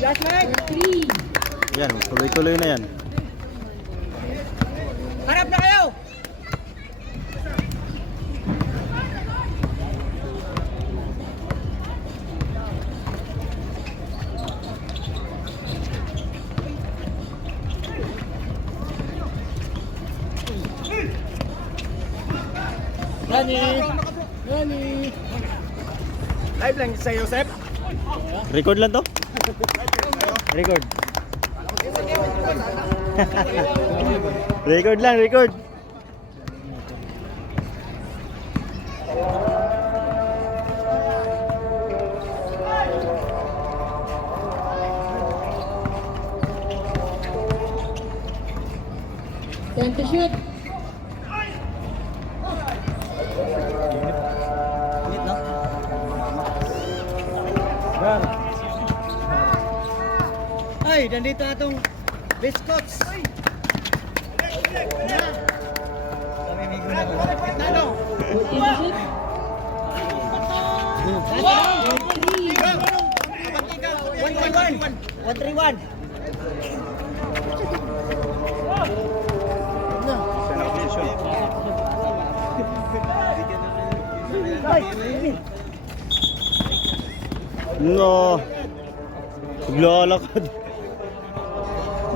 Yan, tuloy-tuloy na yan. Harap na kayo! Nani! Live lang sa Joseph. Record lang to? Record. Record lang, record. Time to shoot. Ay, nandito na itong biscuits. Namimigo na ko. Ano? Time to shoot. 131. 131. No. Naglalakad.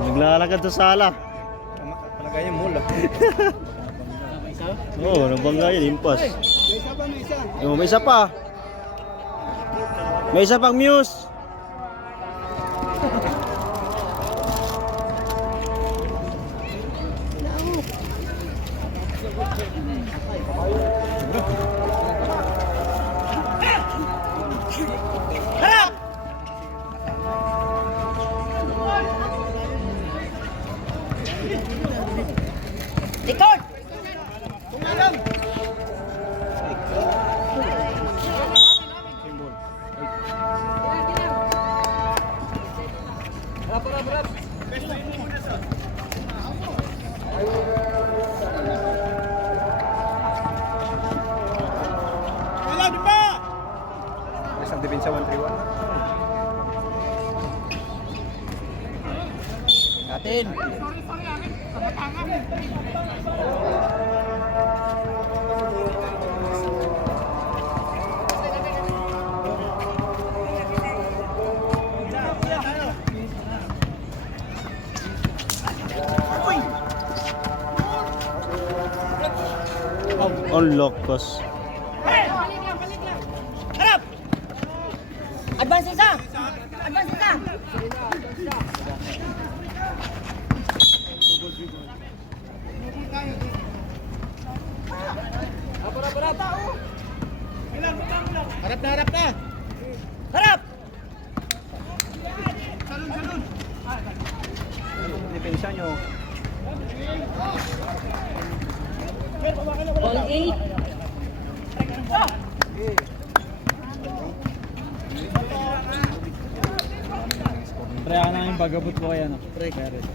Naglalakad sa sala. Palagay niya mula. Oo, nabangga yan, impas. May isa pa, may isa. Oh, may isa pa. May isa pang muse. Harap! Likod! Tumalong! Isang depensa 131. Atin! On locos. Harap! Advance isa! Advance isa! Harap na, harap na! Harap! Depensa nyo. Ball 8. Try ka namin pagabot ko kaya no. Try ka rin.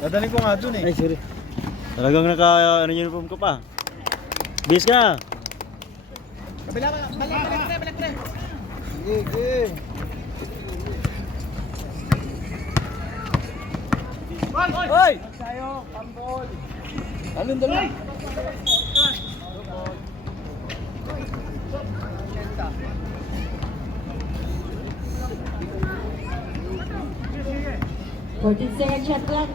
Dadalhin ko nga dun eh. Ay, sorry. Talagang naka-uniform ka pa. Bis ka na. Kabila, balik pre! Sige. Hoy! Dalun. 14-second shot clock.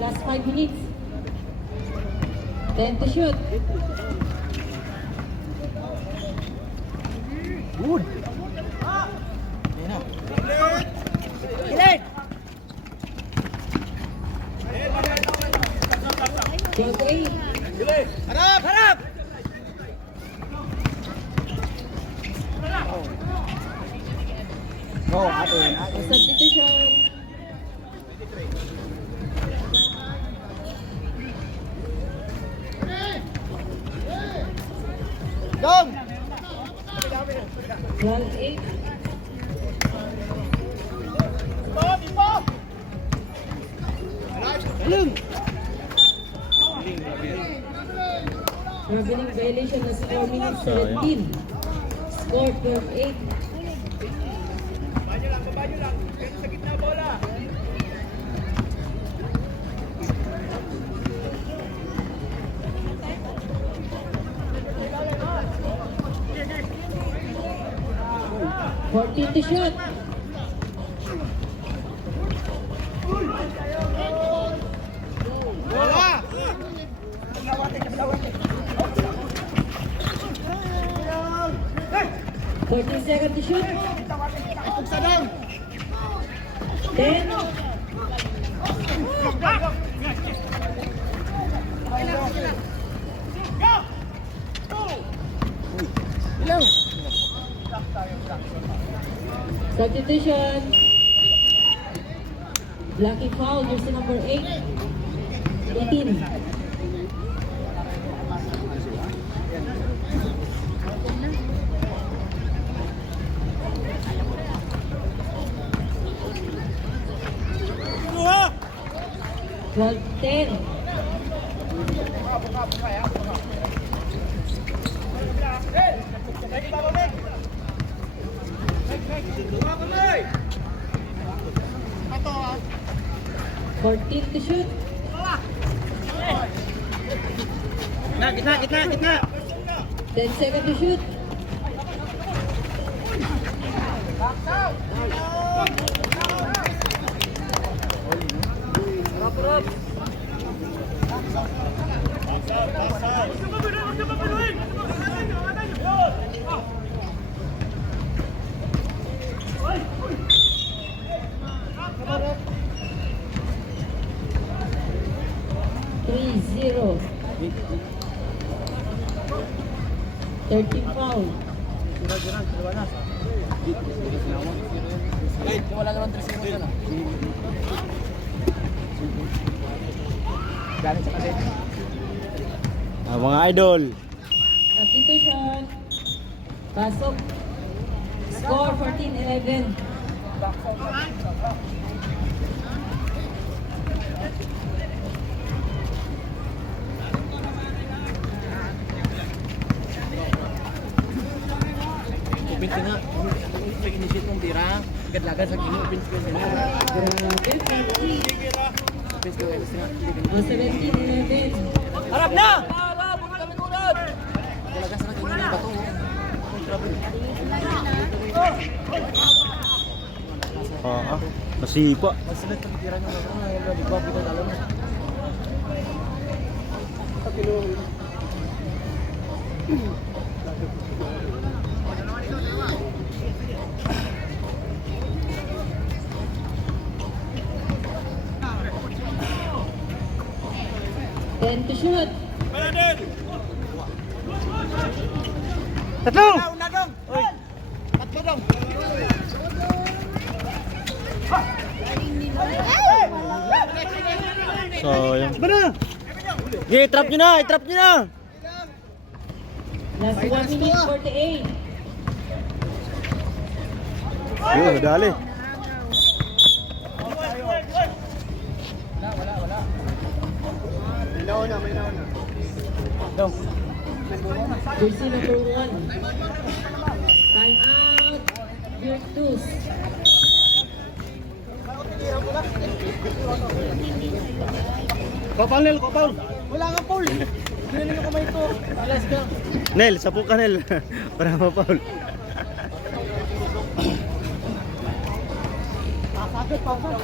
Last 5 minutes. 10 to shoot. Good. Gilid! Ball 8. Harap! Harap! No, atin. Substitution. Dong! 12-8. Traveling violation na score minutes 17. Score 12-8. Fourteen to shoot. Bola! 14 seconds to shoot. Pugsa down! 10. Substitution. Blocking foul, jersey number 8. 18. Buha! 12-10. Ito ah! 14 to shoot. Gitna! 10 seconds to shoot. Three zero. 13 foul. Wala naman 3 seconds na. Galing sa kasi. Mga idol. Substitution. Pasok. Score 14-11. Open ka nga. Pag-initiate mong tira, agad-agad sa kino, open ka nga. Grabe, Frankie. Open ka nga. Oh, 17-11. Harap na! Harap! Huwag kami tulad! Talaga sa kino ng bato. Masipa. Magsunod pag tira nyo na ito. Nagbabi ka talo na. Ten to shoot. Tatlo! Una dong! Tatlo dong! Sayang. Okay, trap nyo na! I-trap nyo na! Last 1 minute 48. Yun, nadali. Jersey number 1. Time out. Virtus. Kopal, Nel! Kopal! Wala nga, Paul! Hindi ko kamay ko. Alas ka. Nel, sapo ka Nel. Para ma-foul. Pasagad, pasag.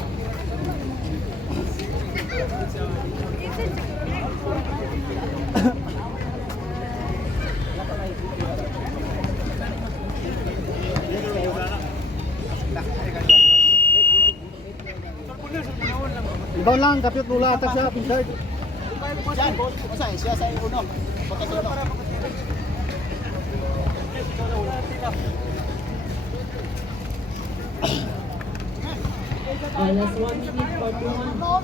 Ibaw lang, kapit mula atak siya, pinsard. Yan! Masa, siya sa uno. Bakit uno? Last 1 minute 41.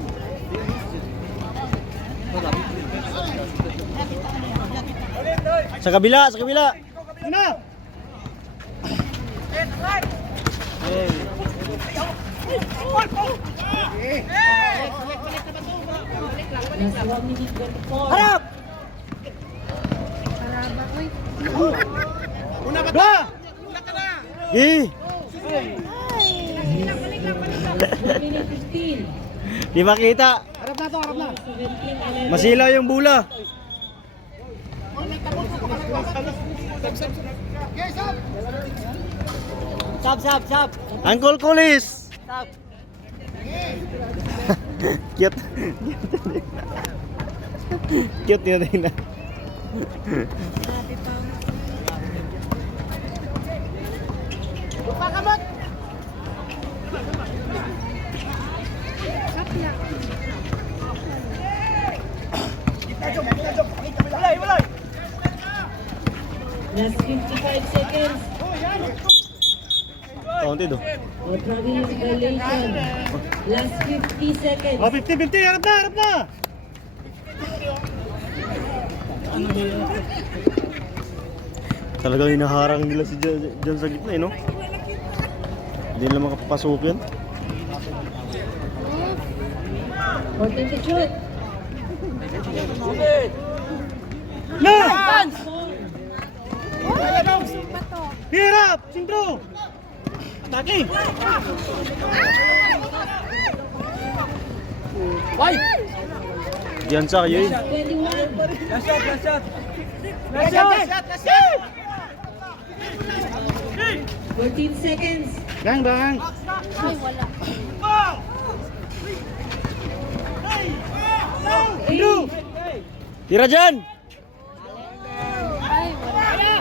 Sa kabila, sa kabila. Una! Nasa 1 minute 24. Harap! Una ba? Ba! Eh! 1 minute 15. Di makita. Harap na to, harap na. 17, 11. Masilaw yung bula. Sab. Uncle Kulis! Sab. Cute. Cute yun din na. Last 55 seconds. Counted oh. No traveling violation. Last 50 seconds. Oh, 50-50, harap na, harap na. Talagang hinaharang nila si John sa gitna eh, no? Hindi nila makapasok yan. Important to shoot. No! Score. Hirap! Sintro! Atake! Why? Diyan sa kayo yun. 21. Last shot. Last shot! 14 seconds. Bang, bang! Eight, Tira dyan!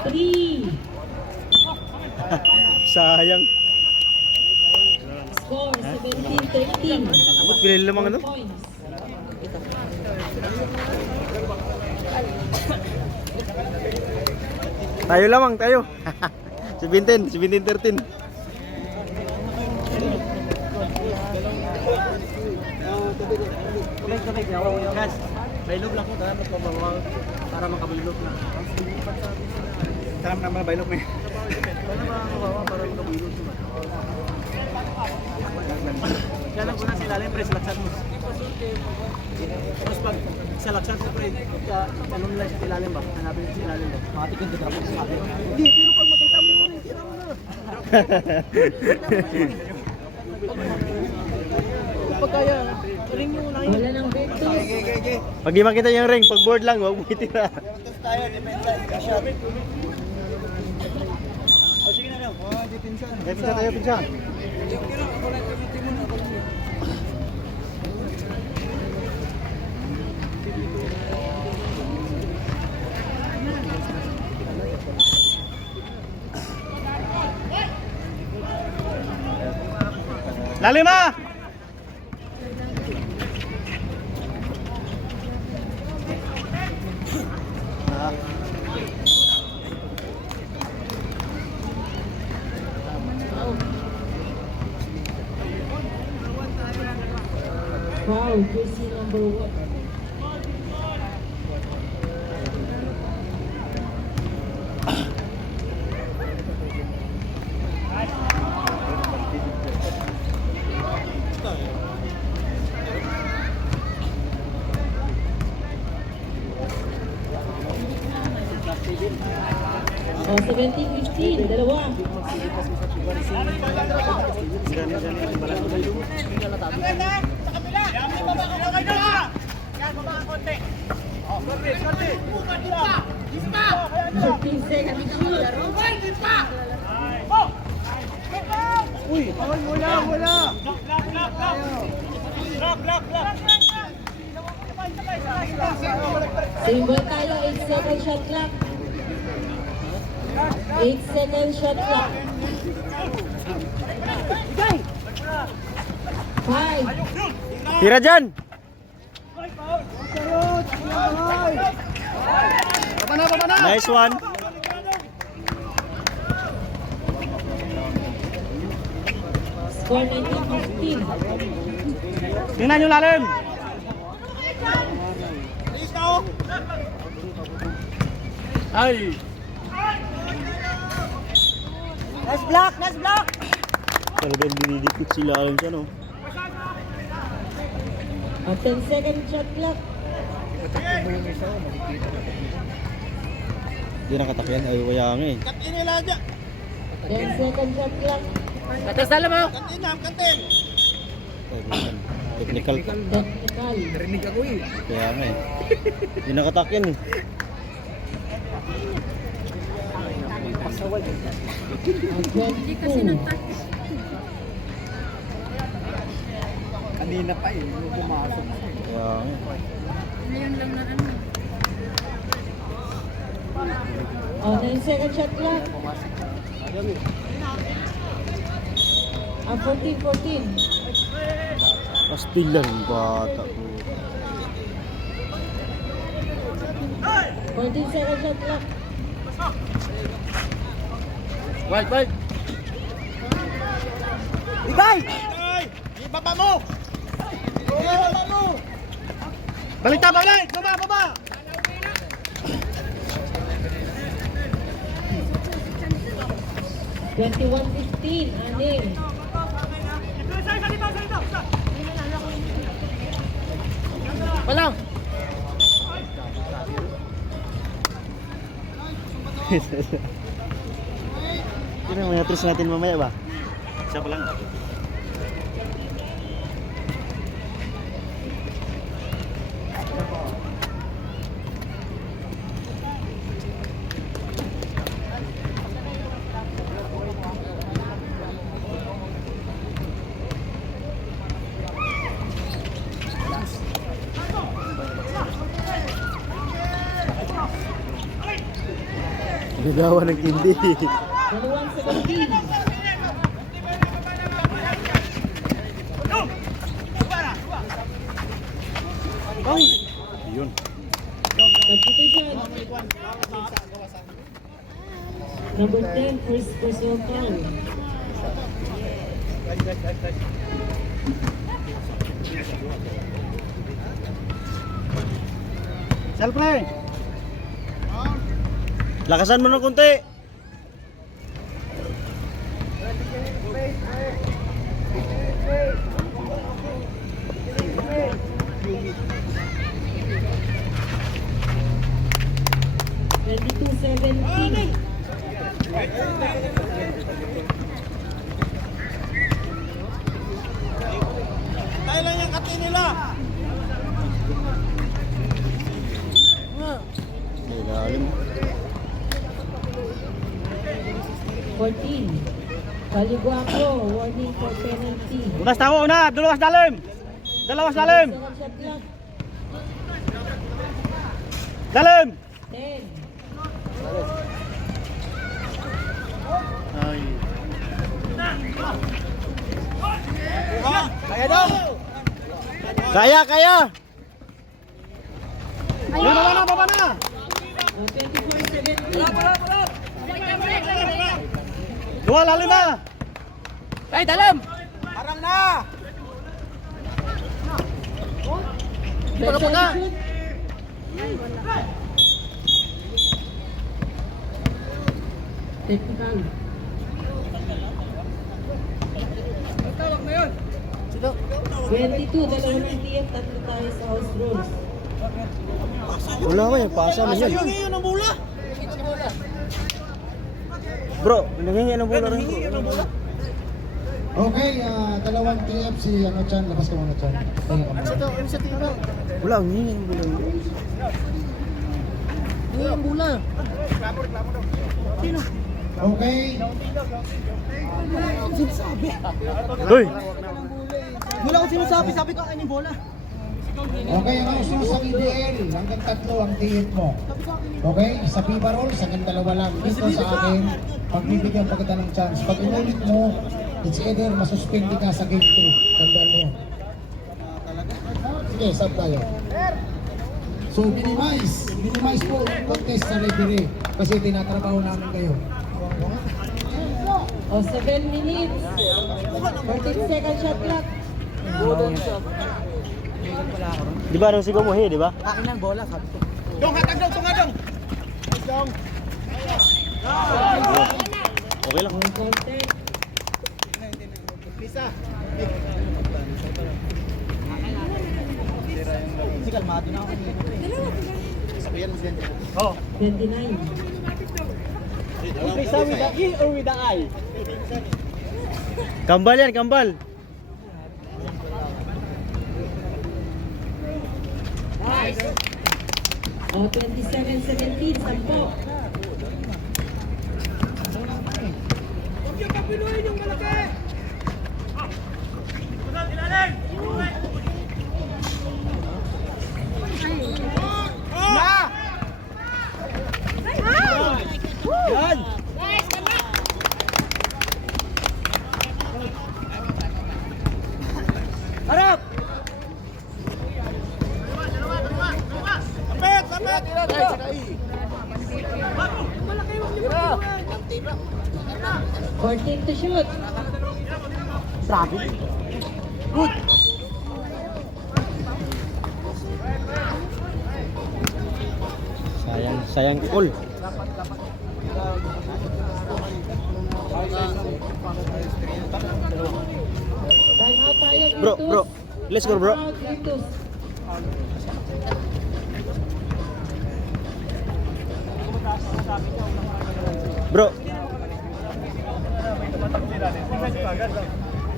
3. Sayang. Score 17-13. Ba't pinili lamang ano? Points. Tayo lamang, tayo. 17-13. Guys, bailog lang ko dapat mabawal para makabilog na. Tama naman, bailok mo eh. Para makabilog na. Kaya lang ko na sila pre, salaksan mo. Tapos pag sa laksan ko pre, ano nila sa ilalim ba? Hanapin sa ilalim ba? Matik yung dadrapos sa akin. Hindi, pero pag makita mo yun, tira mo na. Pag kaya, ring yung lang Wala ng virtues. Pag di makita yung ring, pag board lang, huwag mo itira. Pinsan tayo, pinsan. Lalim ah! Foul, jersey number 1. Oh, 17-15, dalawa. Fifteen seconds to shoot. Same ball tayo, 8 second shot clock. 8 second shot clock. 5. Tira dyan! Baba na! Nice one. Score 19-15. Tingnan yung lalim! Ay! Nice block! Nice block! Talagang dinidikit sila alam siya, no? A 10-second shot clock. Hindi nakatakyan, ay wayang eh. Katin nila dyan. 10-second shot clock. Katas dala mo! Katin na, katin. Technical ka. Technical. Narinig ako eh. Kaya nga eh. Hindi nakatakyan eh. Hindi kasi Kanina pa eh, nung pumasok. Kaya nga eh. Oh, 9-second shot clock. 14-14. Pastilan yung bata ko. 14-second shot clock. Wild! Ibay! Ay! Ibaba mo! Ibaba mo! Balita, balik! Baba! 21-15. Aning. Walang! Sino yung mga tris natin mamaya ba? Siya pa lang. Nagawa ng hindi. 21-17. Ayun. Substitution. Number 10, first personal foul. Selfie! Lakasan mo ng konti. Tayo lang yung katin nila! Ilalim. 14. Baliguaco, warning for penalty. Unas tawo una, dalawas dalim. Dalawas dalim. Second shot clock. Dalim. 10. Ay. Kaya daw! Kaya. Baba na! 24-17. Dua lalim na. Ay, dalam! Harang na! Second Pagka. shoot. Technical. 22, dalawa ng TF, tatlo tayo sa house rules. Wala ba yung pasa na yan? Yun ang bula! Bro, nangingi ng bola rin bro. Okay, dalawang TF si ano Chan, labas ka muna Chan. Tingnan ka muna. Wala, nangingi ng bola. Hindi ang bula. Okay, Hoy! Wala akong sinasabi, sabi ko kainin bola. okay, ang usos sa EDL, hanggang 3 ang TF mo. Okay, sa FIBA rules, hanggang 2 lang. Dito sa akin, pagbibigyan pa kita ng chance. Pag inulit mo, it's either masuspindi ka sa game 2. Tandaan mo yan. Sige, sub tayo. So, minimize po ang contest sa referee kasi tinatrabaho namin kayo. O, 7 minutes. 14 second shot clock. Di ba nung sigaw mo di ba? Akin ang bola, sabi ko. Dong, hatag dong, tunga dong! Dong! Okay lang. On counter. Pisa. Kasi kalmado na ako. Sabihan mo din. Oh. 29. Pisa with the E or with the I? Kambal yan, kambal. O, 27-17. Sampo. Yan! Harap! Lapit! Lapit! 14 to shoot. Grabe. Sayang call. Time out tayo, Bro, Virtus. bro. Let's go, bro. Time out, Virtus. Bro.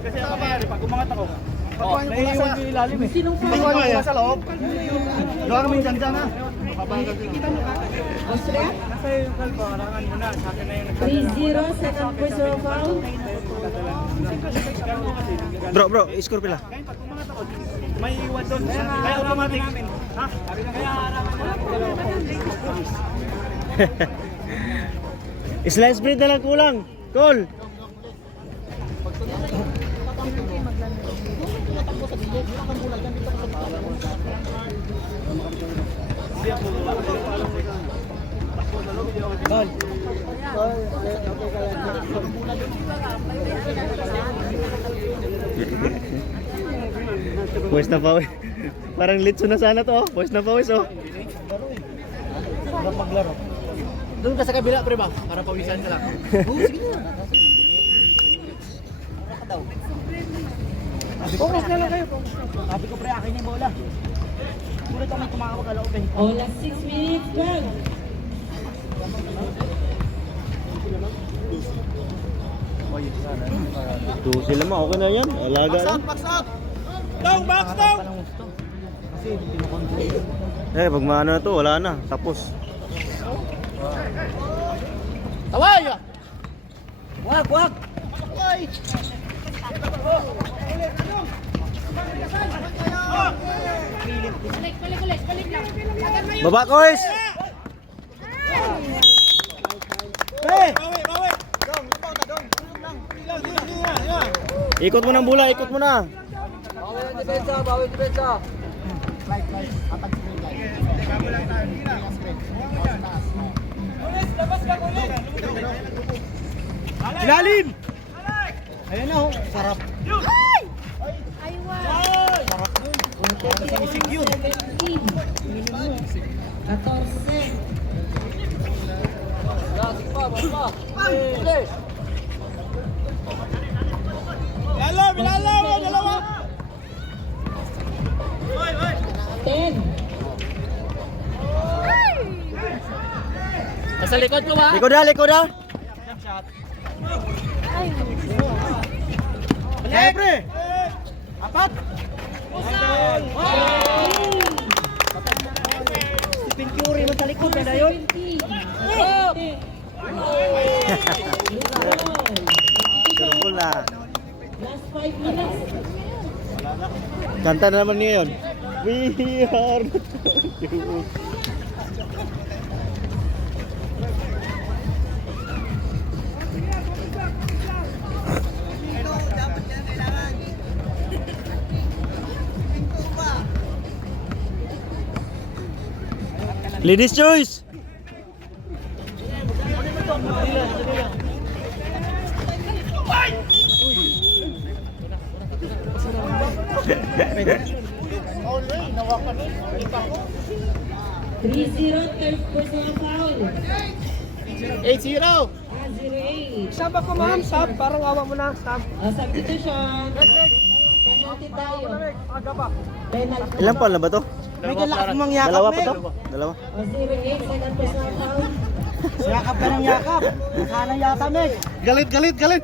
Kasi ako pag umangat ako, naiiwan ko yung ilalim eh. Sinong Pagkuhan foul? ko sa loob. Gawa kami dyan dyan ha. Austria? Kasi yung kalbo, harangan mo na. Sa akin na yung 3-0, second personal foul. Bro, bro. Score pila. Ngayon pag umangat ako, may iwan doon. Kaya automatic. Ha? Kaya harangan mo lang. Slice bread na lang kulang. Call. Pwes na pawis. Parang litso na sana to. Pwes na pawis oh. Maglaro. Doon ka sa kabila, pre ba? Para pawisan ka lang. Oo, sige na. Focus na lang kayo. Sabi ko, pre, akin yung bola. Sulit ako may tumakawag ala open. O, last 6 minutes, Brad. Two sila mo. Okay na yan. Alaga lang. Box out! Down! Box down! Kasi pinukontrol. Eh, pag maano na to, wala na. Tapos. Taway! Wag, wag! Baba, Kois! Hey! Bawi! Bawi! Dong! Lupaw ta! Dong! Lang! Ikot mo ng bola, ikot mo na. Bawal depensa. Ilalim! Ayan na oh, sarap. Sinisig yun. 14. Ilalim! Ilalim! Dalawa! 10. Nasa likod ko ba? Likod na, likod na. Libre! Apat! Stephen Curry mo sa likod, na yun? 20. Sure bola. Last 5 minutes. Kanta na naman niya yun. We are the champions. Ladies choice. Three zero, third personal foul. 8-0. 08. Sab ako ma'am, sab. Parang awa mo na, sab. Substitution. Penalty tayo. Aga pa. Penalty. Ilang pa na ba to? May kalakas mong yakap, Dalawa pa Meg. to? Dalawa? 08. Second personal foul. Yakap ka ng yakap. Sana yata, Meg. Galit, galit, galit.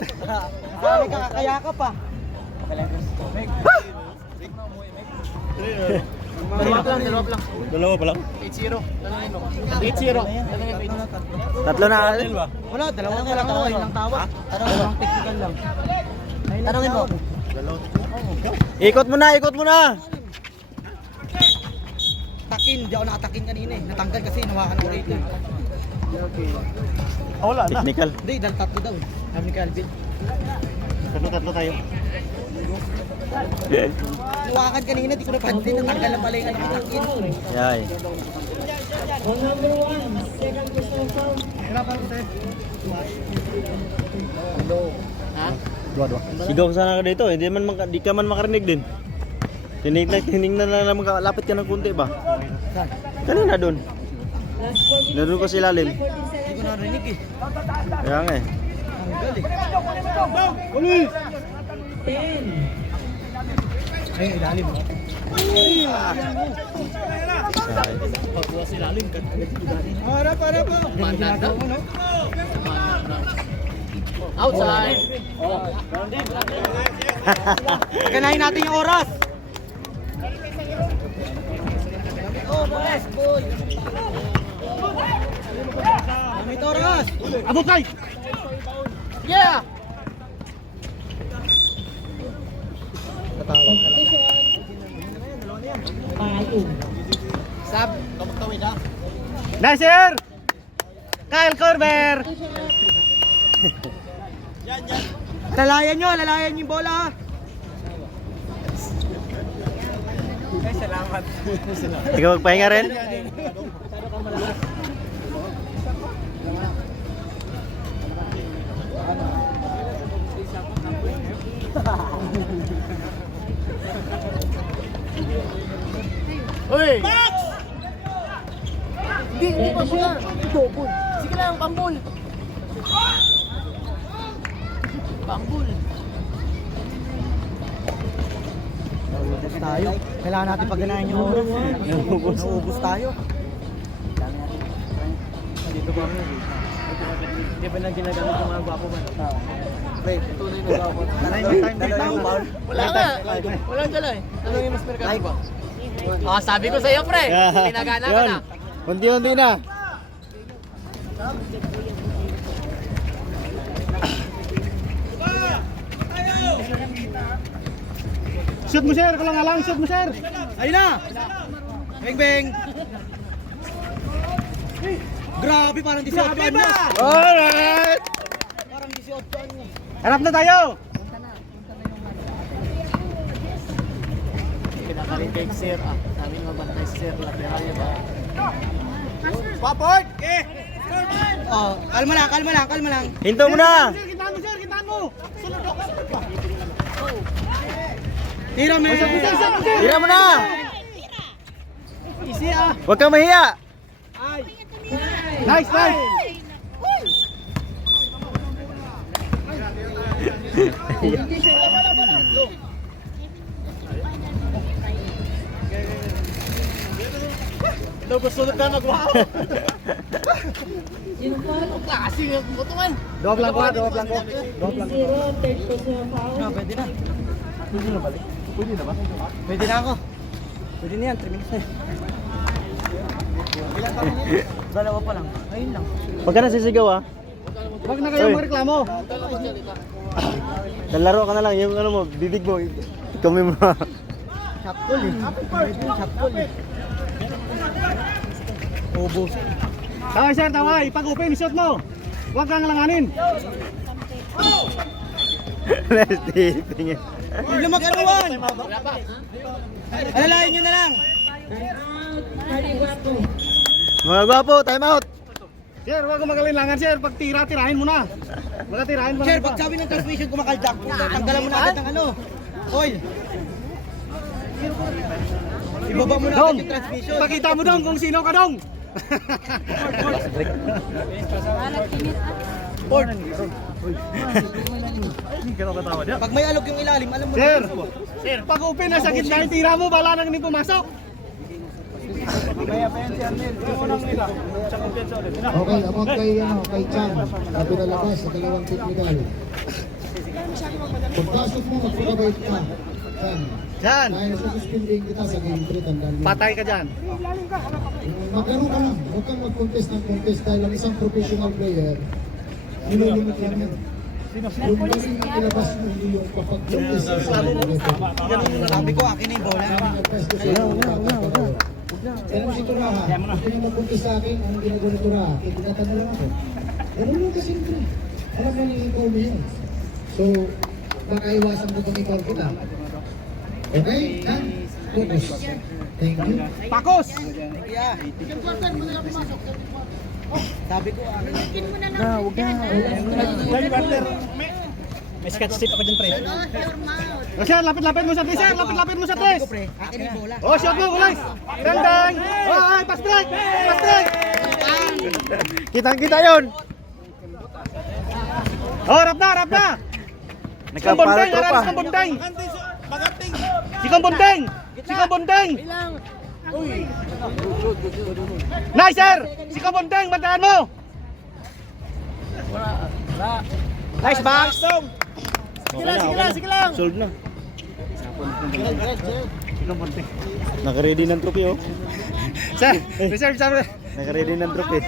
Sana ka kakayakap pa. Dalawa lang. Dalawa pa lang? 8-0. 8-0. Tatlo na. Wala, dalawang lang ako. Ilang tawa. Dalawang technical lang. Tanungin mo. Ikot mo na, ikot mo na! Takin, di ako nakatakin kanina eh. Natanggal kasi, nawakan ako rito eh. Wala na. Technical. Hindi, dahil tatlo daw eh. Sabi ni Calvin. Tatlo tayo. Nawakan kanina, di ko napansin. Natanggal na pala yung nakatakin. Yay. On number 1. Second personal foul. Sigaw sana ka dito, di ka man makarinig din. Tinignan na lang lapit ka ng kunti ba? Kanina doon. Last 4 minutes. Nandun ka sa ilalim. 14 Hindi seconds. ko narinig eh. Kaya nga eh. Tanggal eh. 10. Ay, ilalim. Harap, harap. Ginagawa mo, no? Outside. Ganahin natin yung oras. Oras, boy. Damit oras. Abukay. Yeah. Substitution. Payo. Sab, kamuktawid ha. Nasir. Kyle Corber. Lalayan yung bola ha. Ikaw magpahinga rin? Uy. Hindi pa siya. Sige lang, pambul. Pambul. Naubos tayo. Kailangan natin pagganahin yung oras. Naubos tayo. Dito ba kami? Hindi ba na ginagamit yung mga gwapo ba? Pre, tunay na gwapo. Wala nga. Wala dala eh. Anong yung mas merkado ba? Oh, sabi ko sa'yo, pre. Pinagana ka na. Unti-unti na. Shoot mo, sir. Kulang alang. Shoot mo, sir. Ayun na! Beng beng! Grabe, parang 18 anyos. Alright! Parang 18 anyos. Harap na tayo. Pinakarin kay Sir ah. Sabi mo ba kay Sir? Lapirahan ba? Paport! Oh, kalma lang. Hinto mo na! Kitaan mo, sir. Kitaan mo. Sunod ako. Tira me! Tira mo na! Easy ah! Huwag kang mahiya! Nice, nice. Sunod ka mag-wow! Yung foul. Klase ng butuan. Dog lang ko. 3-0. Third personal foul. Pwede na. Pwede na ako. Pwede na yan, 3 minutes na yan. Dalawa pa lang. Ayun lang. Huwag ka na sisigaw ah. Huwag na kayo Oy. magreklamo. Nalaro ka na lang, yung ano mo, bibig mo, kami mo. Shot call eh. Shot call eh. Ubus. Tawag, sir. Tawag. Ipag-open. Shoot mo. Huwag kang langanin. Nice tipping eh. Huwag na mag-anuan! Alalayan nyo na lang! Party Guapo. Mga gwapo, time out! Sir, huwag kang magalinlangan, sir. Pag tira, tirahin mo na. Wala tirahin mo na. Sir, pag sabi ng transmission kumakaldak, tanggalan mo na agad ng ano. Oil. Ibaba mo na agad Dong, yung transmission. pakita mo dong kung sino ka dong. Pag may alog yung ilalim, alam mo na. Sir, pag open na sa gitna yung tira mo, wala nang hindi pumasok. Okay, abot kay, kay Chan. Sabi na labas sa dalawang technical. Pagpasok mo, magpapabait ka. Chan. Chan, Dahil sususpending kita sa game 3, tandaan mo. patay ka dyan. Maglaro ka lang. Huwag kang mag-contest ng contest dahil ang isang professional player, nilulunod lang yan. Yung galing ang ilabas mo, hindi yung kapag-contest sa Sabi ko, akin na yung bola. Kaya mo si Turaha, gusto niya mag-contest sa akin, anong ginagawa ni Turaha? Tinatanong lang ako. Ganun lang kasimple. Alam mo nang ikaw mo yun. So, baka iwasan mo itong ikaw kita. Okay? Ha? Focus. Thank you. Pakos! Sabi ko, akin na. May scotch tape ako dyan, pre. O sir, lapit-lapit mo sa tres, sir. Lapit-lapit mo sa tres. Akin yung bola. O, shot mo, kulay. Tandang. Ay, pass break. Pass break. Kitang-kita yun! Oh, rap na, rap na. Sikang Bondeng, Nagkapalat aral pa. Sikang Bondeng. Sikang Bondeng. Sikang Bondeng. Nice, sir. Sikang Bondeng, bandaan mo. Nice, box. Sige lang. Solve na. Naka-ready ng trophy oh. Sir, reserve, sir. Naka-ready ng trophy.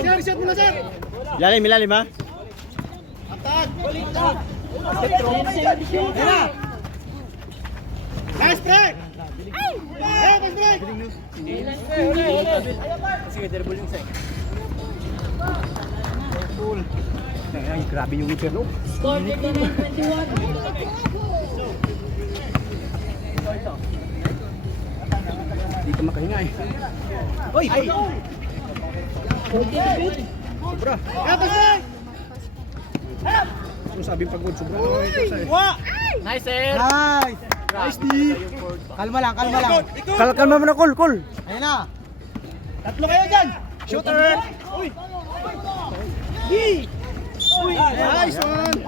Sir, shot mo na, sir. Ilalim ha? Nice break. Nice break. Ay, grabe yung ipir, no? Score 59-21. Dito makahinga eh. Uy! 14-15. Sobra. Tapos na! Ano sabing pagod? Sobra na ito sa'yo. Nice, sir. Nice! Nice, D! Kalma lang, kalma lang. Kalma mo na, Col. Ayan na. Tatlo kayo dyan. Shooter! Uy! Uy! Nice one!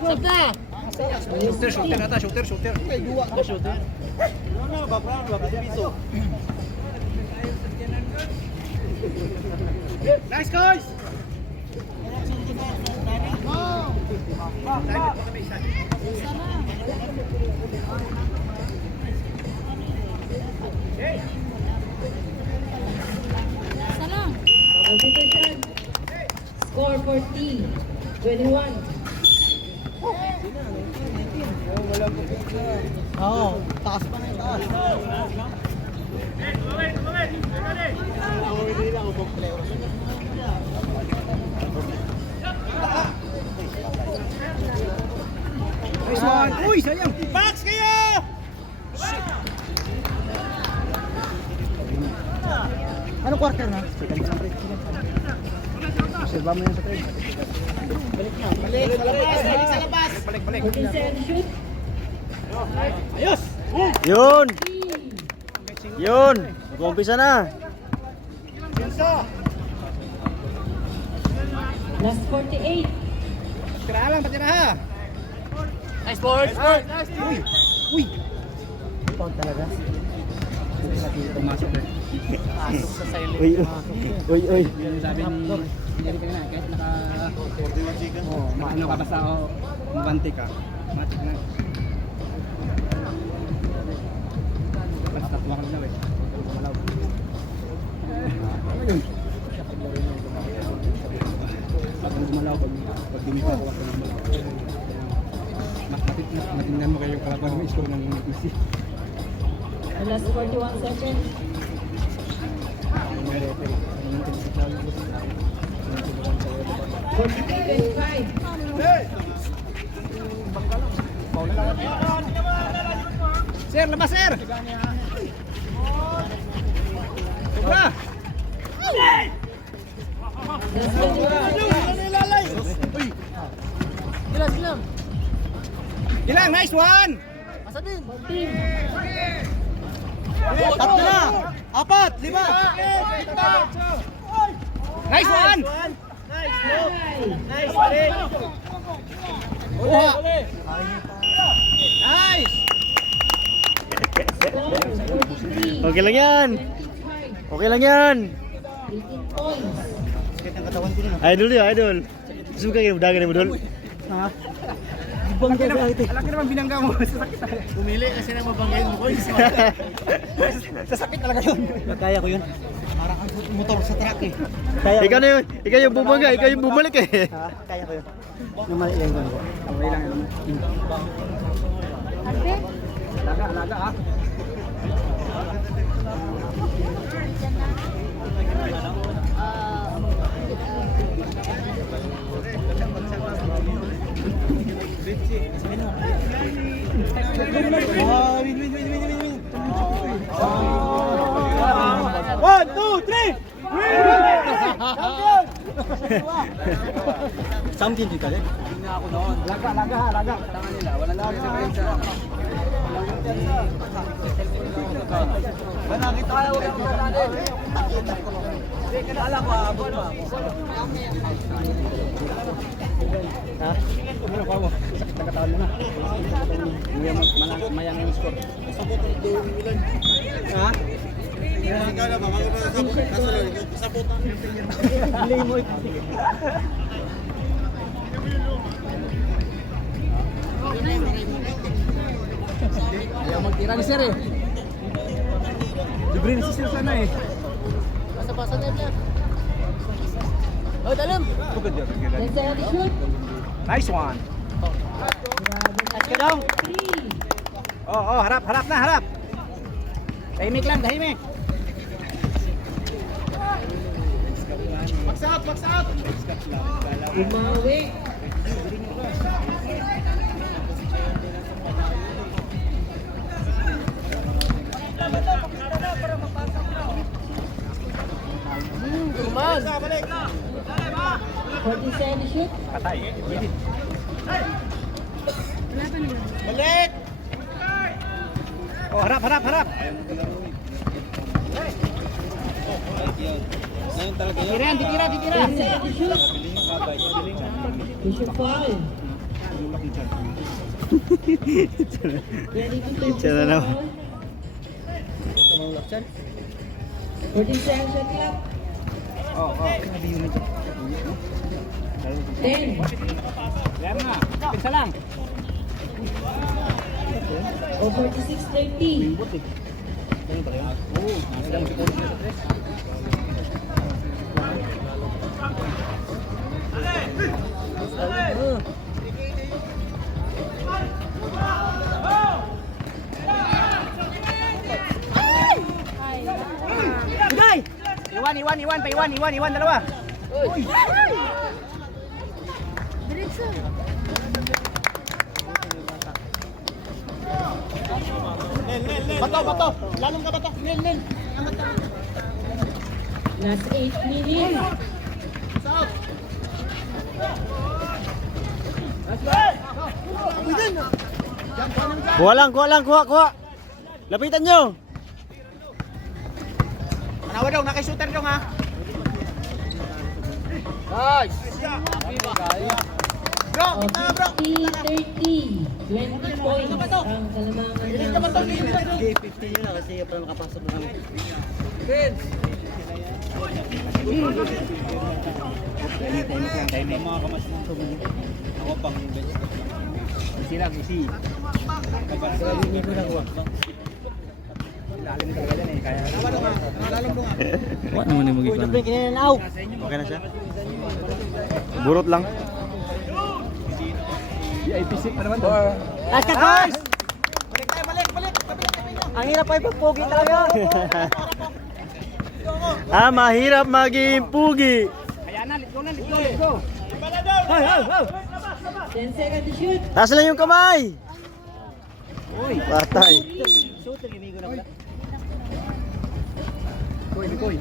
Stop na. Shooter na ta, shooter. Nice guys! Score 14-21. Oo, taas pa na yung taas. Nice one! Uy, sayang! Box kayo! Anong quarter na? Observa mo yan sa trade. Balik na. Balik sa labas. Balik. 14-7 shoot. Ayos! Yun! Mag-umpisa na. Last 48. Tira lang, patira ha. Nice, board. Uy! Pound talaga. Pumasok eh. Pasok sa silent. Uy. Sabi ni Jerry kanina, kahit maano ka basta o mabante ka, matik na. Basta tuwa ka lang eh. Malaw. Ano yun? Pag gumalaw, pag dumika ko ako ng malaw. Mas matingnan mo kayo yung kalaban mo, score ng PC. Last 41 seconds. May referee. 43-25. Sir, labas sir! Sobra! Last 21 seconds. sige lang. Ilang, nice one! Asa din? Tatlo na! Apat! Lima! Nice one! Nice! Uha! Nice! Okay lang yan. Okay lang yan. 18 points. Idol yun, idol. Suka kayo, dagan mo dol. Alaki naman binangga mo. Sasakit talaga. Pumili kasi nang mabanggain mo ko. Sasakit talaga yun. Kaya ko yun. Parang ang motor sa truck eh. Ikaw na yun, ikaw yung bumaga, ikaw yung bumalik eh. Kaya ko yun. Yung mali yan ko. Okay lang yun. Alaga ah. One, two, three! Something dito eh. Hindi na ako noon. Laga. Tangan nila. Wala laga sa prensa. Ba nakita kayo ulit ng natin. Hindi kinala ko abot mo. Ha? Ano pa mo? Sakit na katawan mo na. Mayang yung score. Ha? Ayaw magtira ni sir eh. Libre ni si sir sana eh. Basa-basa na yan. Oh, dalam. Denzel at the shoot. Nice one. Let's go down. 3. Oh, harap na, harap. Tahimik lang, tahimik. Box out. Bumawi. Kuman. 47 the shoot. Patay. Balik! Oh, harap. Tikiran. Denzel at the shoot. Bishop foul. Ready to take Teacher na naman. 47 shot clock. Oh. 10. Yan na. Pisa lang. O 46-30. Iwan, dalawa. Bato. Lalong ka bato. Nil. Last 8 minutes. Kuha. Lapitan nyo. Manawa daw, naka-shooter daw ha. Nice. Bro, O 50-30. 20 points ang kalamangan ng G15 yun na kasi para makapasok na kami. Time mga kamas ng tubig. Ako pang bench. Easy lang. Hindi ko na kuha. Lalim talaga yan eh. Kaya lalim doon. What naman yung mag-ikaw? Okay na siya? Burot lang. VIP sick pa naman doon. Nice! Balik! Ang hirap pa ipagpugi talaga. Mahirap maging pugi. Kaya na, let's go. Hey! Denzel at the shoot. Taas lang yung kamay. Patay. Koy.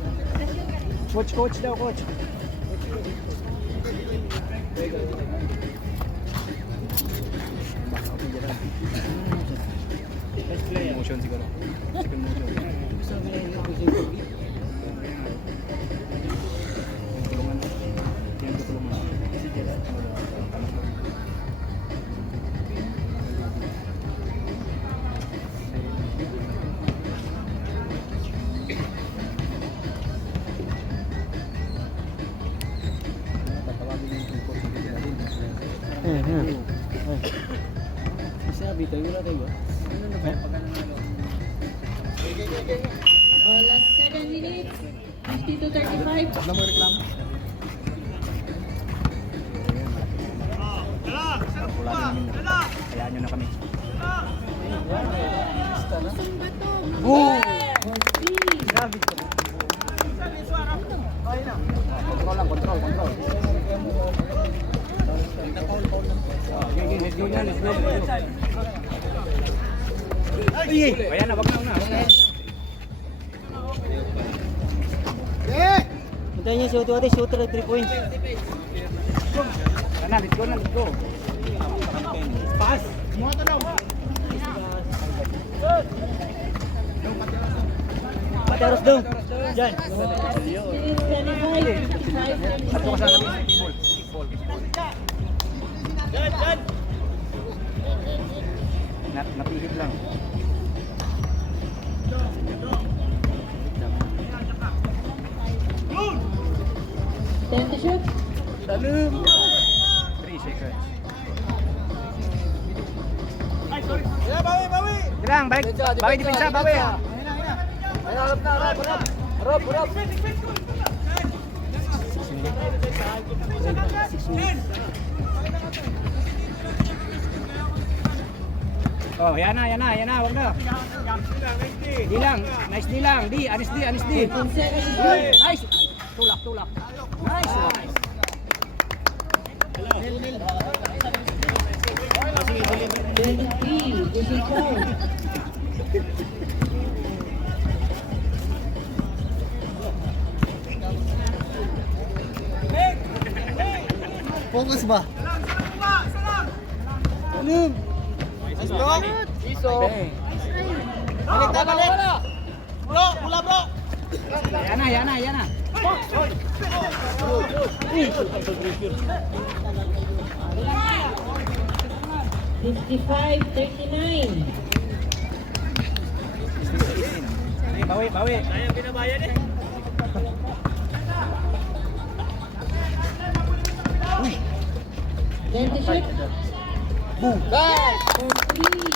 Coach daw, coach. Sabi tayo, wala tayo ba? Ano na ba? Last 7 minutes. 50-35. Wala mo reklamo? Hayaan nyo na kami. Boom! Control lang, control. Let's go na, let's go. Ayan na, wag na. Punta niya shoot ate, shooter 3 points. Ayan na, let's go. Pass. Pateros dong. Diyan. 25. Ato ka sa namin sa table. Napihit lang. Time to shoot. 3 seconds. Bilang, baik. Bawi depensa, bawi. Harap na, harap. Oh, yan na, wag na. Dilang, nice dilang. Anis di. 10 seconds to shoot. Nice. Tulak. Nice. 23. Pushing forward. Focus ba? Iso. Balik. Bro. Yan na. 55-39. Bawi. Ayaw binabayan eh. Time to shoot. Guys! 3.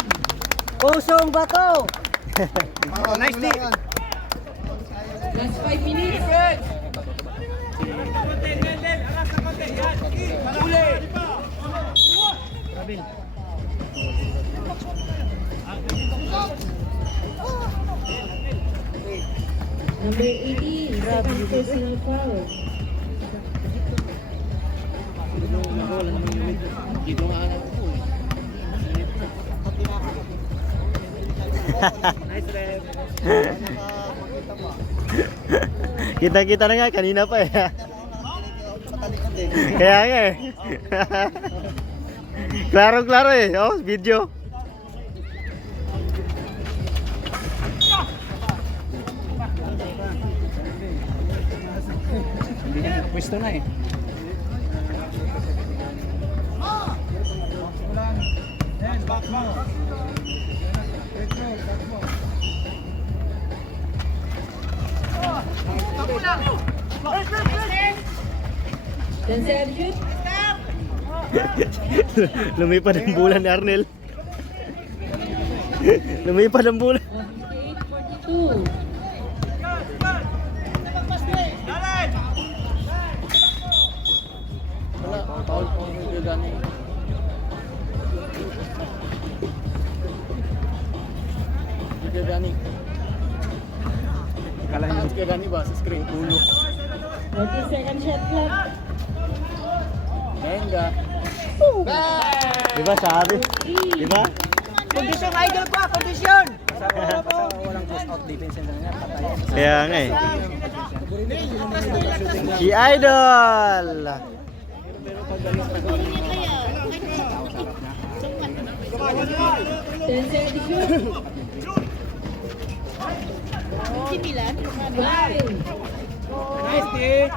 Pusong bato! Oh, nice di. Last 5 minutes. Number 18. Second personal foul. Kita-kita na nga, kanina pa eh. Kaya nga eh. Klaro eh. Oh, video. Hindi na pwesto na eh. Then second shoot. Lumipad ang bulan ni Arnel. Lumipad ang bulan. 48-42. Paul Gani. Gani. Kala niyo Gani ba sa screen? Ulo. 40 second shot clock. Venga. Diba sabi? Diba? Kondisyon idol pa, kondisyon. walang close out defense na nga patay. Kaya nga eh. Si Idol! 10 second shoot. 5. Nice di.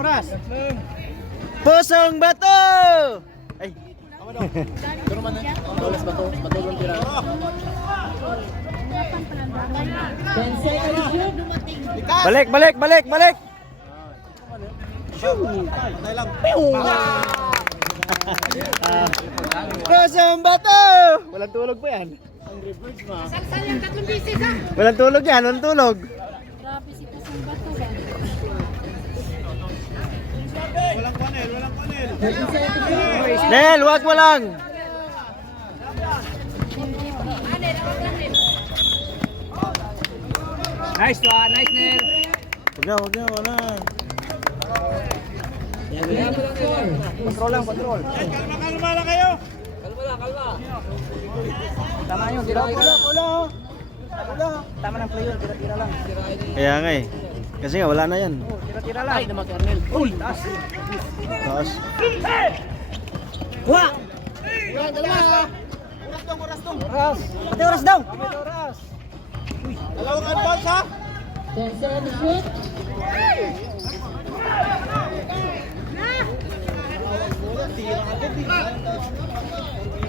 Oras. Pusong bato! Ay, Pero man, oras ba to? Batulong tira. 10 seconds shoot. Balik, balik, balik, balik. Pusong bato! Walang tulog pa yan. Salsal yung 3 beses ha. Walang tulog yan, walang tulog. Grabe si Pusong Bato ba? 30 seconds shoot. Nel, wag mo lang. Nice Nel. Wag na, wag na, wag na. Control lang, control. Tama yun, tira-tira. Tama ng play yun, tira-tira lang. Kaya nga eh. Kasi nga wala na yan. Tira-tira lang. Ay, naman Kernel. Uy, taas. Taas. Wah! Dalawa. Oras. Pati oras daw. 10 seconds shoot.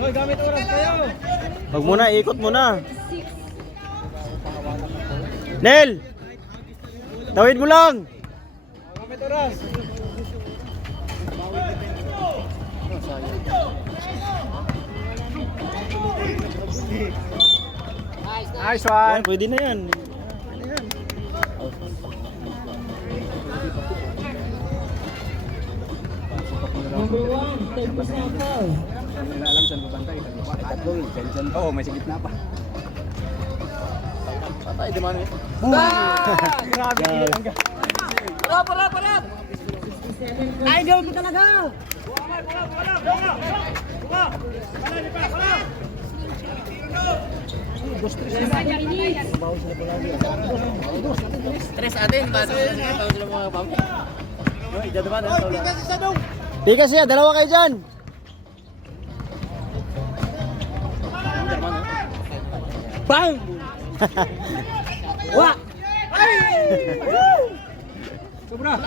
Hoy, gamit oras kayo. Wag muna, ikot muna. Nel! Tawid mo lang! Gamit oras. Nice one. Yan, pwede na yan. Number 1, 10% foul. Hindi na alam saan babantay. Tatlo yun. Dyan. Oo, may sigit na pa. Patay, di man eh. Grabe. Parap! Idol ko talaga. Stress atin, ba? Tahu sila mga bang. Yo, ida naman ang tahu. Pika siya, dalawa kayo dyan! Bang! Wah! Sobra.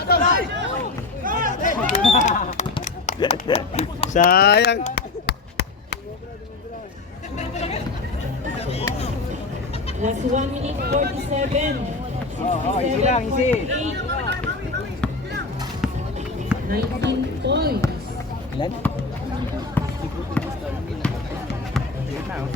Sayang! Last 1 minute 47. Easy lang, easy. 19 points. Ilan? Sigit na, oh.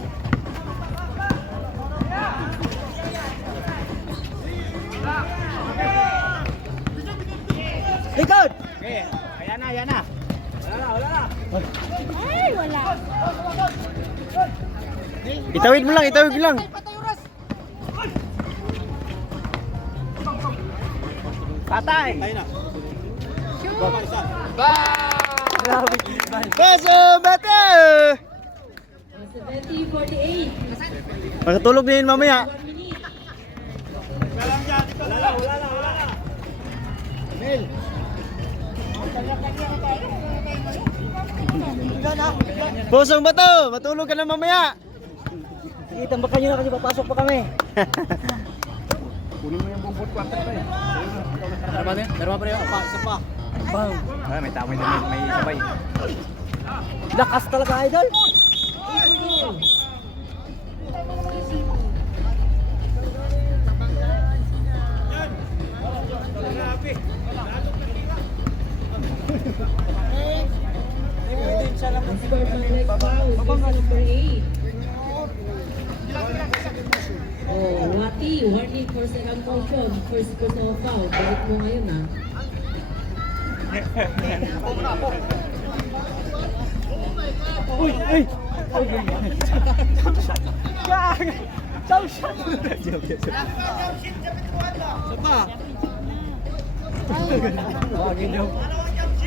Likod! Okay, ayan na. Wala na. Ay, wala. Itawid mo lang, itawid mo lang. Patay! Pusong bato! 70-48. Makatulog din mamaya. 1 minute. Pusong bato! Matulog ka na mamaya. Sige, tambakan nyo na kasi papasok pa kami. Kunin mo yung buong fourth quarter pa eh. Dalawa pa rin. Isa pa. Bang! Ah, may tama din, may sabay. Lakas talaga, idol! Score by foul. Number 8. Oh, Wati, warning for second motion. First personal foul. Balik mo ngayon ha. Uy! Uy! Jump shot!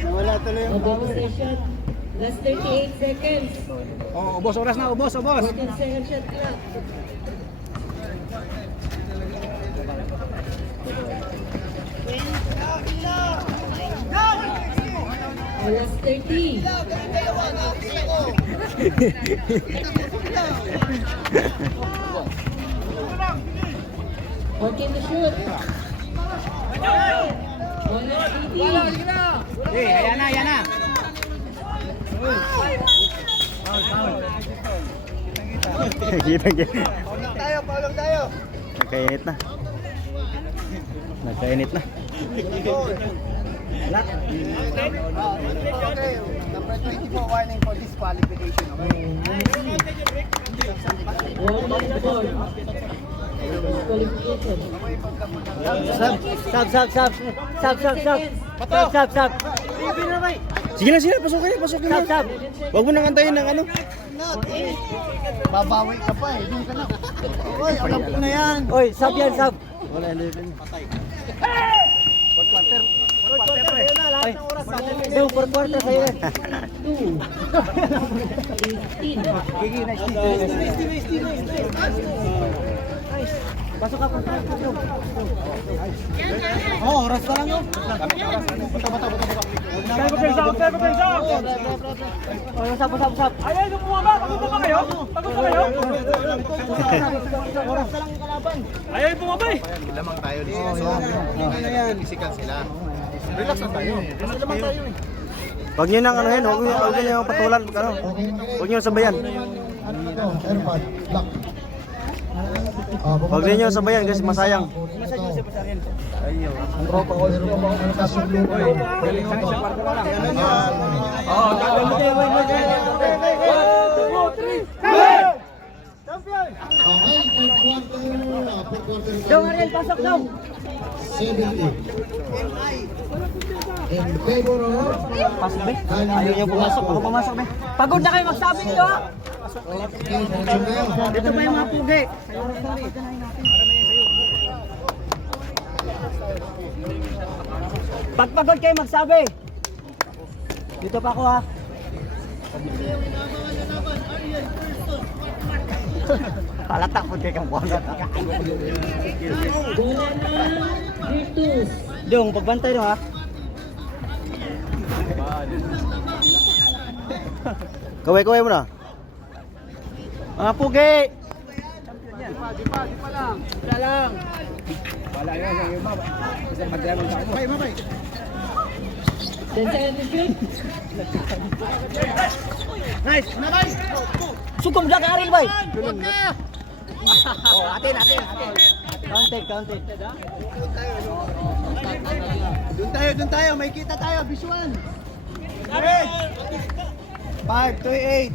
Wala tuloy yung Bonus session. Last 38 seconds. Oh, ubos oras na, ubos. 14 second shot clock. Oh, last 30. Okay to shoot. Bonus 80. Eh, ayan na. Paulang tayo. Nagkainit na. Nagkainit na. Okay, number 24 warning for disqualification. Okay. One on the board. Disqualification. Sab. Sige na sila, pasukin na. Huwag mo nang antayin ng ano. Babawi ka pa eh. Doon ka na. Oy, alam ko na yan. Oy, sab yan, sab. Wala na din. Ay, yung per quarter sa'yo yan. 2. Pasok ka, pasok ka. Oh, oras pa lang yun. Oh, sab. Ayaw, yung bumaba. Pagod na ba kayo? Pagod na kayo? Oras pa lang yung kalaban. Ayaw yung bumaba eh. Lamang tayo dito. So, kaya physical sila. Relax lang tayo. Kasi naman tayo eh. Huwag niyo nang anuhin, huwag niyo yung patulan. Ano? Huwag niyo sabayan. Ano na to? Airpod. Lock. Huwag niyo sabayan kasi masayang. Tropa ko. Ano ka sulubo? Galing ako. Okay, per quarter. Dong, Ariel, pasok dong. 70. In favor of... Pasok ba? Ayaw niyo pumasok. Ako pumasok ba? Pagod na kayo magsabi nito ha. Okay, mention kayo. Dito ba yung mga pugi? Pag pagod kayo magsabi. Dito pa ako ha. Palatak po kayo kang buwan. Bola na Virtus. Dong, pagbantay no ha. Kaway mo na. Mga pugi! Wala yun, yung iba. Kasi magdamang sa ako. Mabay. 10 seconds to shoot. Nice. Nabay. Sukom na ka Ariel bay. Oh, atin. Counted. Doon tayo. May kita tayo. Visual. 5 to 8.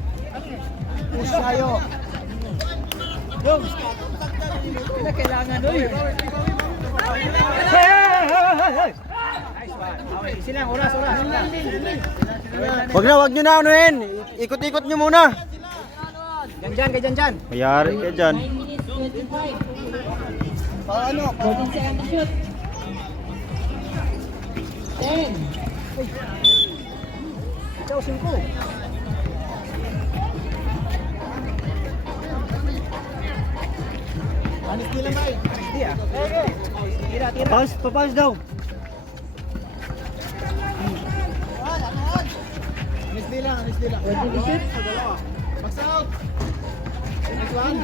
Push tayo. Yung. Hindi kailangan doy. Hey! Nice one. Okay, silang oras. Huwag niyo na anuhin. Ikot-ikot niyo muna. Dyan. Mayari ka dyan. 9 minutes 25. Paano? 14 seconds to shoot. 10. Ikaw 5. Anis nila ba eh? Hindi ah. Tira. Papaus daw. Anis nila. 14 to shoot. Max out. Next one.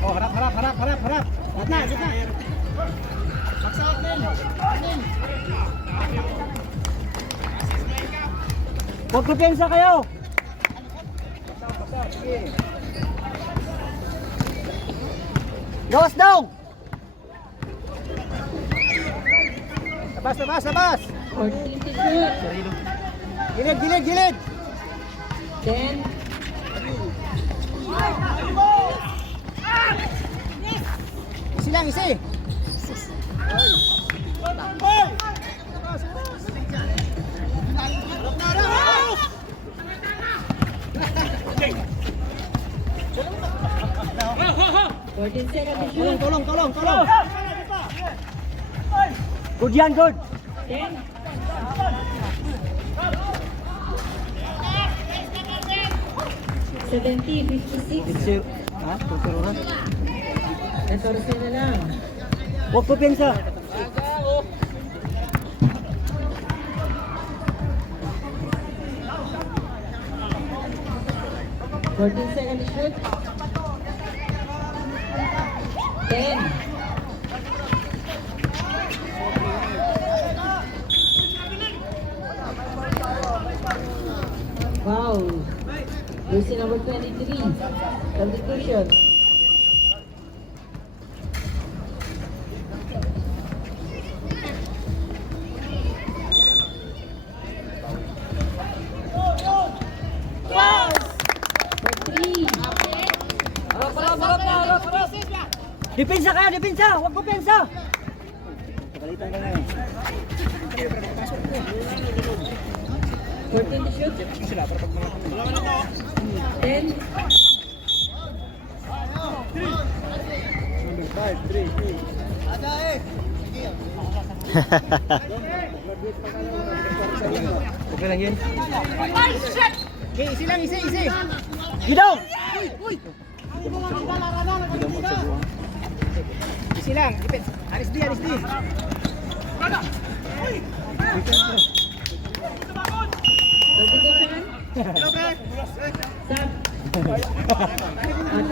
Oh, harap. Gitna. Max out din. Huwag kumpiyansa kayo. Gawas daw. Labas. 14 to shoot. Gilid. 10. Isi. Fourteen seconds to shoot. Tolong. Good yan. 10. $70, 56. Ha? Tuturuan. 14 na lang. Huwag kumpiyansa. $14 seconds to shoot. 10. foul. Jersey number 23, substitution. For 3. Depensa kayo, depensa! Huwag mo pensa! Pagalitan ka ngayon. 14 to shoot. 10. Okay lang yun. Okay, isi lang, isi. Gidong! Isi lang, depends. Alis di. Substitution. Sub.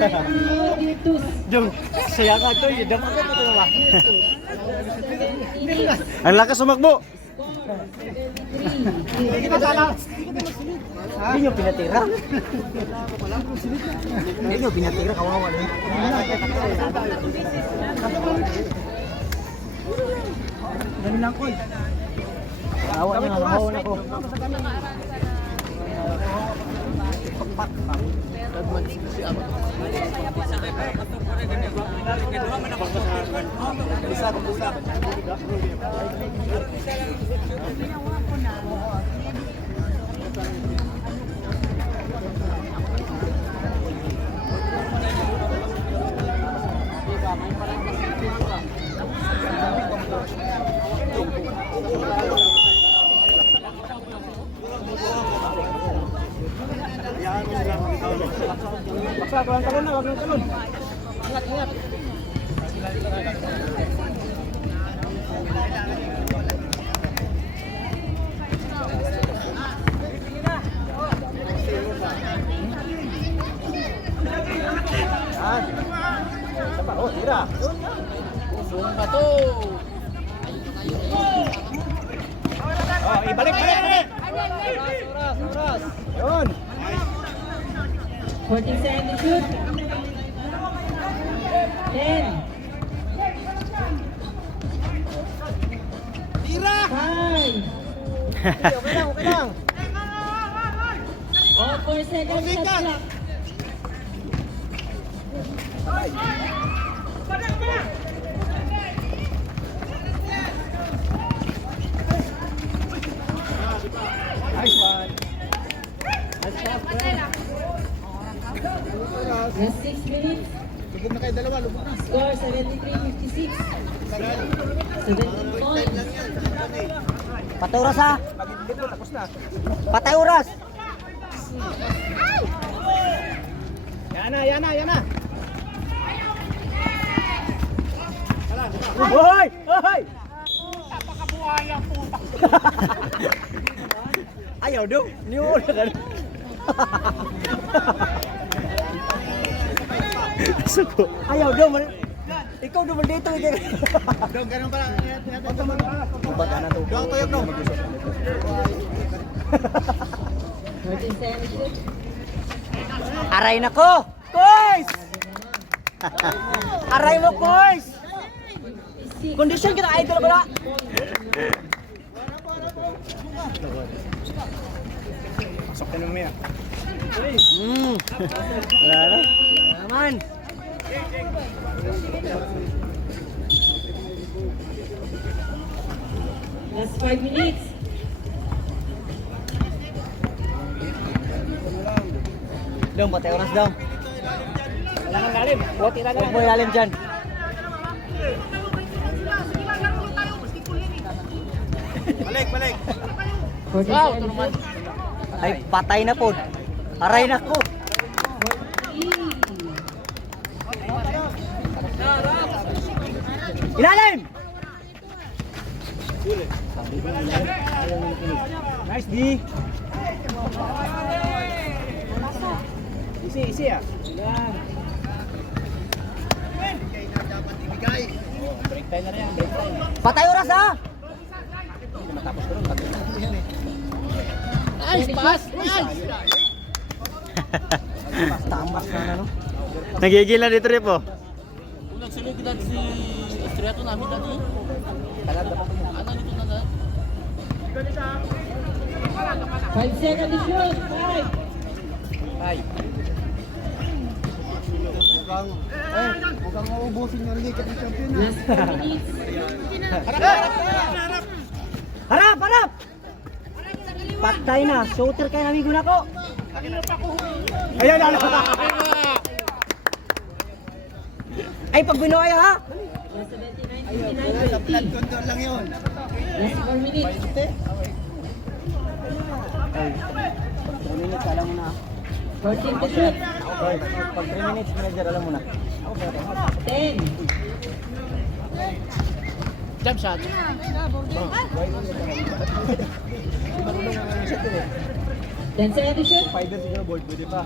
Ateneo Virtus. Jom, saya ka to, yun dapat ito ba? Ang lakas sumakbo. Score 73. Hindi nyo pinatira. Hindi nyo pinatira, kawawa na. Ganun lang ko. Kawawa na, kawawa na ko. Baksa, walang talon na, wag ng talon. Ingat. Oh, tira. Sumba to. Oh, ibalik. Oras. Yun. 47 to shoot. 10. Tira. 5. Okay lang. Oh, 4 seconds shot clock. Nice one. Last 6 minutes. Lubog na kayo dalawa, lubog na. Score 73-56. 17 points. Patay oras ha. Tapos na. Patay oras. Yan na. Hoy! Napakabuhay ang puta. Ayaw do. Niyo na ka. Suko. Ayaw do. Ikaw do dito. Dong, ganun pala. Ubad na to. Dong, tuyok dong. 47 shoot. Aray na ko! Koys! Aray mo, Koys! Kondisyon kita, idol ko na! Pasok ka naman yan. Wala na. Naman! Last 5 minutes. Dong, patay oras dong. Wala nang lalim. Huwag tira na. Huwag mo ilalim dyan. Balik. 47 shoot. Ay, patay na po. Aray na ko. Ilalim! Nice D. Easy ah. Yan. Break time na rin, break time. Patay oras ha! Nice pass. Nice. Tambak na ano. Nagigil na dito Rip oh. Kung nagsunod kita si Estrella namin tadi. Ano dito na na? 5 seconds to shoot. 5. Mukhang maubusin yung likat ng champion. Last 4 minutes. Harap! Harap! Patay na. Shooter kayo amigo na ko. Ayan na. Ay, pag binuhay ha? Last 79, 59, 20. lang yun. Last 4 minutes. Alam mo na. 14 to shoot. Okay, pag 3 minutes, manager, alam mo na. 10. Jump shot. 10 seconds to shoot. Spider siguro board, pwede pa.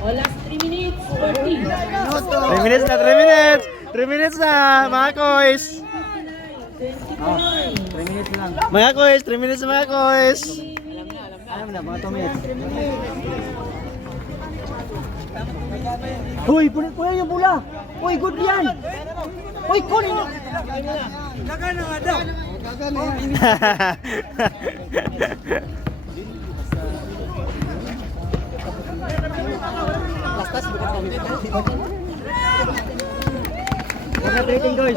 O last 3 minutes. 40. 3 minutes na, 3 minutes! 3 minutes na, mga koys! 29. 3 minutes lang. Mga koys, 3 minutes mga koys! Alam na, mga 2 minutes. Uy, punit po yung bola. Uy, good yan. Uy, kunin mo. Gagana nga daw. Gagana yan. Lastas bukan kami dito. Huwag na trading, guys.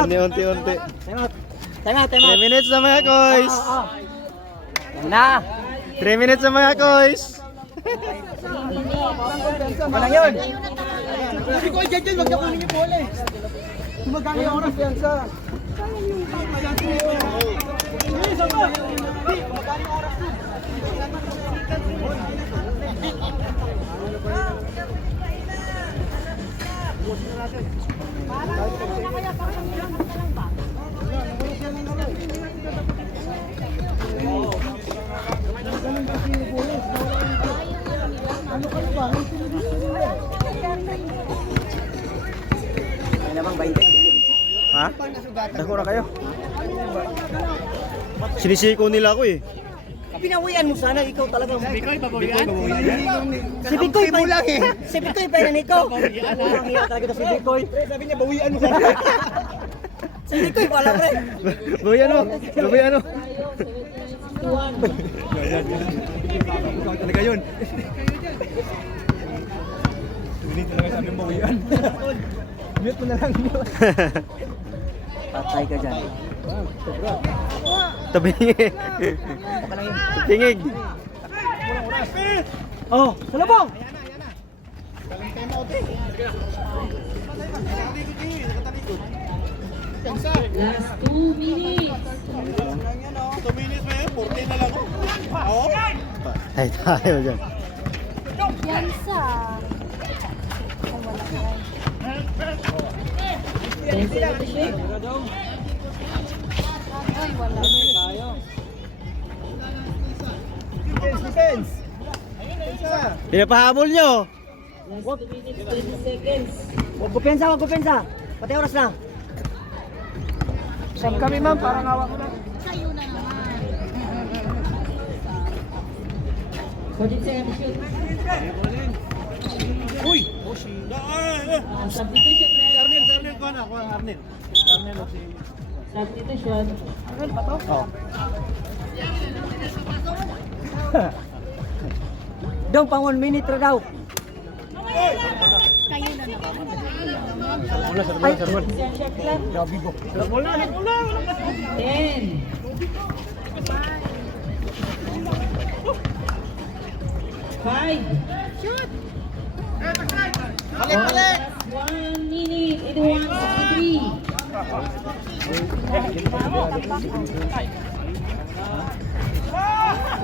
Unti-unti. Time out. Time out, 3 minutes na mga koys! Na. 3 minutes na mga koys! Walang yun. Hindi ko dyan, wag na kunin yung bola eh. Magkano yung oras yan sa... May namang 20. Ha? Dako na kayo. Sinisiko nila ako eh. Pinawian mo sana, ikaw talaga. Bikoy pabawian. Si Bikoy pa lang eh. Si Bikoy pa yan ikaw. Ang hiya talaga si Bikoy. Sabi niya, bawian mo sana. Si Bikoy pala, pre. Bawi ano? Bawi ano? Talaga yun. Hindi talaga sabi mo bawian. Mute mo na lang. Patay ka dyan. Tabingig. Tingig. Oh, salubong! Last 2 minutes. Ay tayo dyan. Yan sa... Ay, wala ka. 10 seconds to shoot. Ay, wala. Defense! Pinapahabol nyo. Last 2 minutes, 20 seconds. Huwag kupensa. Pati oras na. Saan kami ma'am, parang awa ko na. Sa'yo na naman. 14 seconds to shoot. Uy! Substitution. Arnel ko na. Arnel o si... Substitution. Arnel pa to? Oo. Daw, pang 1 minute ra daw. Kayo na naman. Ay, Shot clock. gabi ko. 10. 5. Balik! 1 minute. 81:63.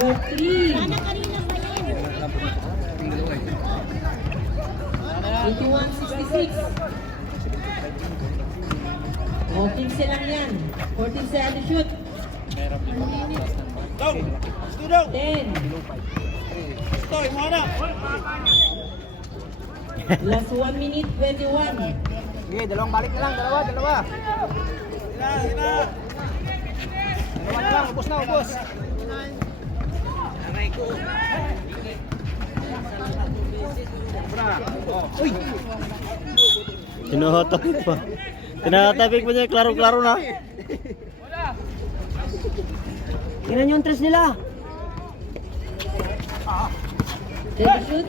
Good 3. 81:66. Oh, 15 lang yan. 14 seconds to shoot. 10. Last 1 minute, 21. Sige, dalawang balik na lang. Dalawa. Dalawa na lang, ubos na, ubos. Tinuhotapik pa. Tinatapik pa niya, klaro-klaro na. Tingnan yung tres nila. Ready shoot?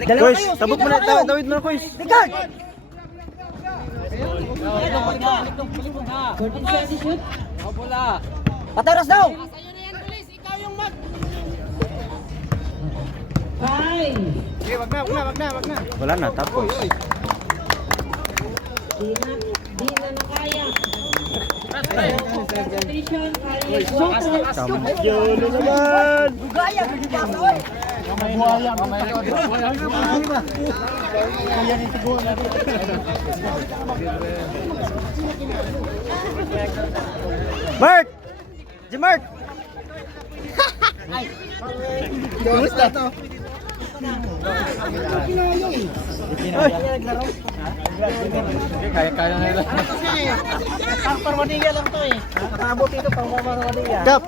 Kuys, tabok mo na, tawid mo na, Kuys. Richard! 14 ready shoot? Pataras daw! 5. Okay, wag na. Wala na, tapos. Di na nakaya. Concentration, kaya shooter. Yun na naman! Gaya, bigyan oy! Mark! Mark! Kumusta? Kaya na nila. Pang Parwadilla lang to eh. Nakabot dito pang Parwadilla. Kap!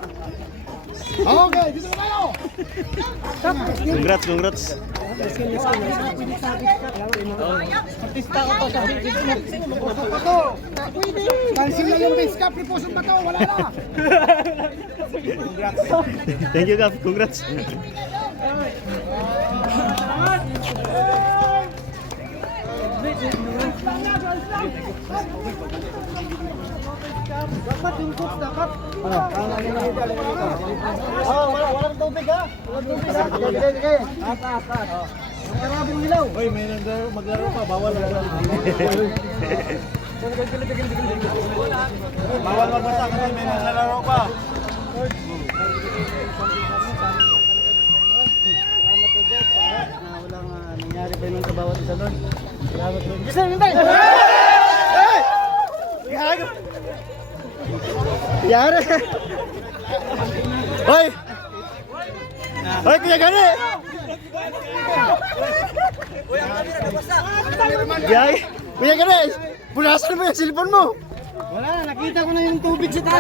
Okay, dito na kayo! Congrats. Artista ko to sa video. Bato! Pwede! Cancel na yung base cap, reposo bato, wala na! Thank you, Kap. Congrats. Dapat yung coach dapat. Walang tubig ha. Walang tubig ha. Sige. At. Maraming ilaw. Hoy, may maglaro pa, bawal. Bawal magbasa kasi may naglalaro pa. Walang nangyari pa yun sa bawat isa doon. Salamat doon. Yes, hintay! Gago! Yara! Hoy! Hoy, Kuya Gani! Gay! Kuya Gani! Punasan mo yung cellphone mo! Wala, nakita ko na yung tubig sa taas.